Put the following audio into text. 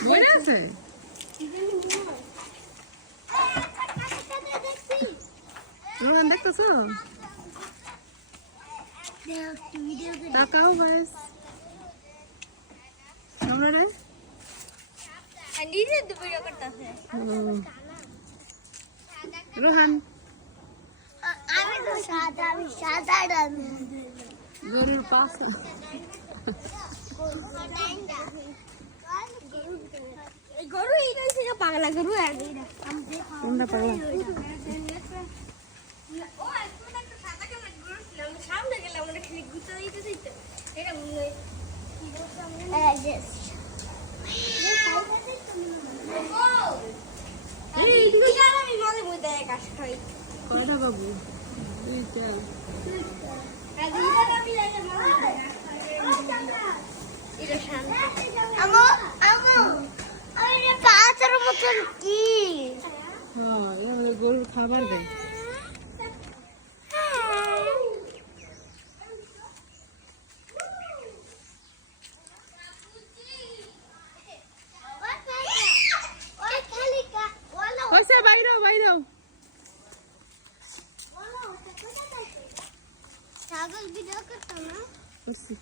বইরে আছে রোহান দেখতেছো তাকাও বাস আমরা রে নিজে ভিডিও করতেছে রোহান আমি তো সাদা গরুর পাশ গরু এইটা থেকে পাগলা গরু আর এইটা কোনটা পাগলা ও এখন একটা সাদা কালার গরু ছিল সামনে গেলে আমরা খালি গুতা দিতে দিতে এটা মনে হয় কি বলছো এই দুইটা আমি মাঝে মধ্যে কাজ খাই কয়টা বাবু দুইটা আর দুইটা আমি লাগে মাঝে এটা শান্ত আমো আমো আমি পাঁচের মতন কি হ্যাঁ এগুলো গরুর খাবার দেয় কইছে বাইরেও বাইরেও ছাগল ভিডিও করতাম না করছি